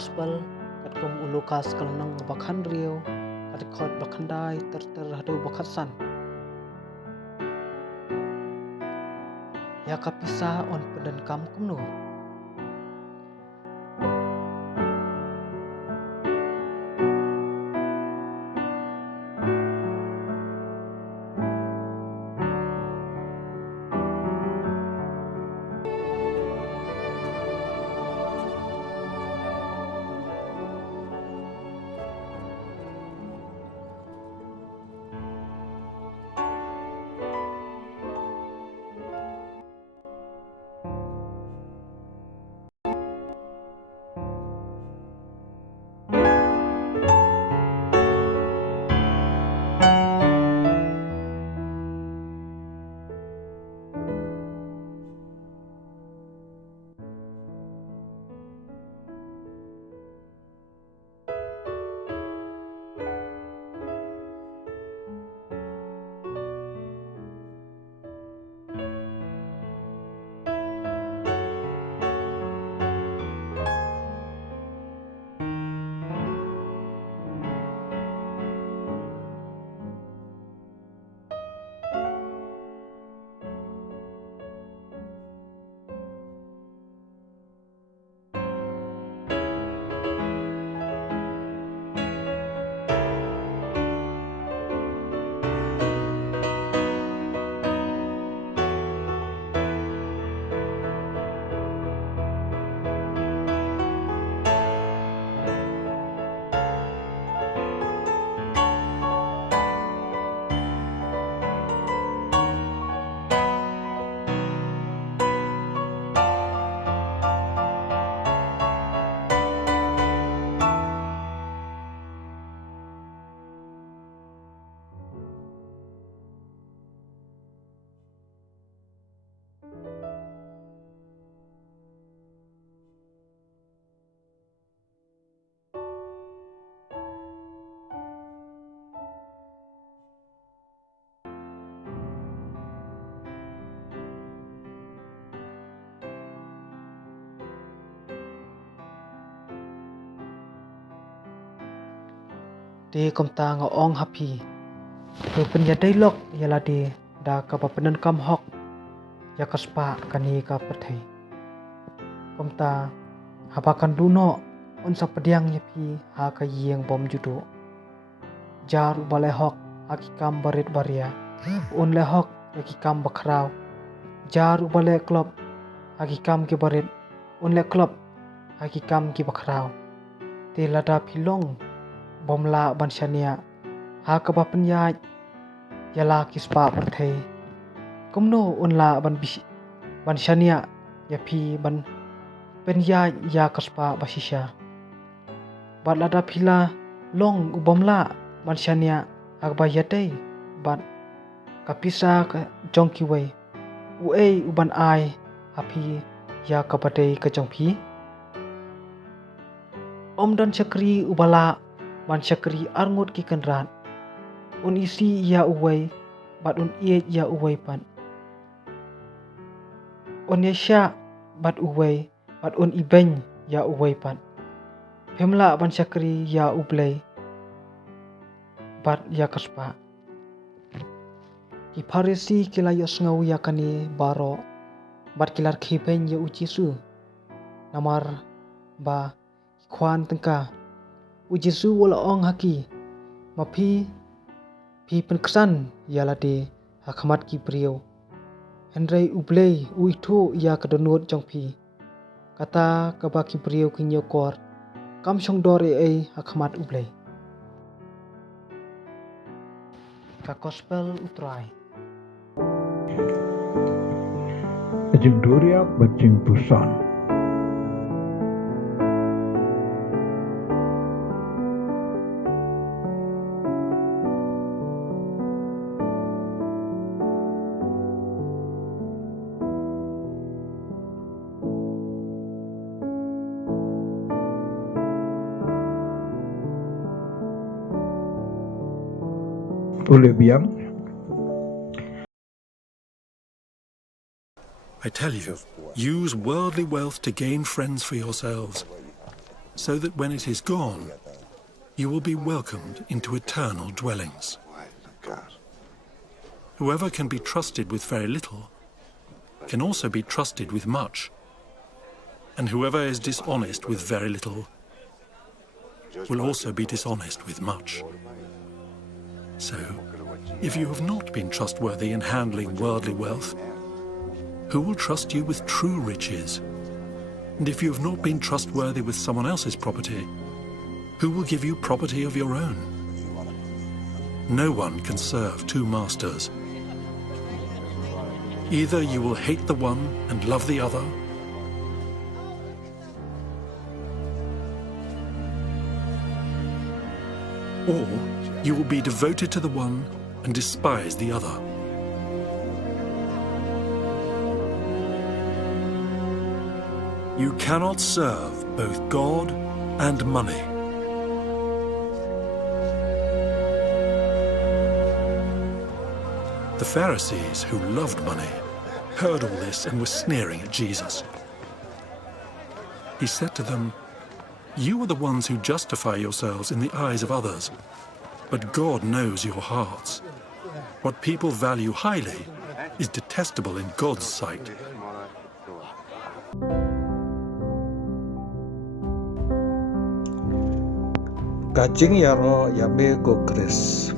gospel kat kum Lukas kalnang bakhan riu kat khot bakhandai ter hadu bakhatsan ya kapisa on peden kam kumnu di komta ngaong happy penya dialog yala di da kaba penen kam hok ya kaspa kani ka pathai komta habakan duno on sa pediang yapi ha ka yeng bom judo jar balai hok akikam barit baria on le hok akikam bakrau jar balai klub akikam ki barit on le klub akikam ki bakrau te lada pilong bomla banshania ha kaba penya yala kispa pathai kumno onla banshania yapi ban penya ya kaspa basisha balada pila long ubomla banshania agba yate ban kapisa jong kiwai uei uban ai hapi ya kapate ka jongpi omdan chakri ubala ban chakri arngut ki kanrat un isi ya uwai bat un iet ya uwai pan on yasha bat uwai bat un ibeng ya uwai pan pemla ban chakri ya ublei bat ya kaspa ki Parish kila yosngau ya kani baro bat kilar khipeng ya ujisu namar ba kwan tengka ujisu wala ong haki mapi pi penksan yala de hakmat ki brio henrei ublei uitu ya kadonot jongpi kata kaba ki brio ki nyokor kam song dore ei hakmat ublei ka gospel utrai jing Duriap jing puson Pule biang. I tell you, use worldly wealth to gain friends for yourselves. so that when it is gone, you will be welcomed into eternal dwellings. Whoever can be trusted with very little can also be trusted with much, and whoever is dishonest with very little will also be dishonest with much. So, if you have not been trustworthy in handling worldly wealth, who will trust you with true riches? And if you have not been trustworthy with someone else's property, who will give you property of your own? No one can serve two masters. Either you will hate the one and love the other, or you will be devoted to the one and despise the other. You cannot serve both God and money. The Pharisees, who loved money, heard all this and were sneering at Jesus. He said to them, "You are the ones who justify yourselves in the eyes of others, but God knows your hearts. What people value highly is detestable in God's sight." Kajing yaro yabe go kres.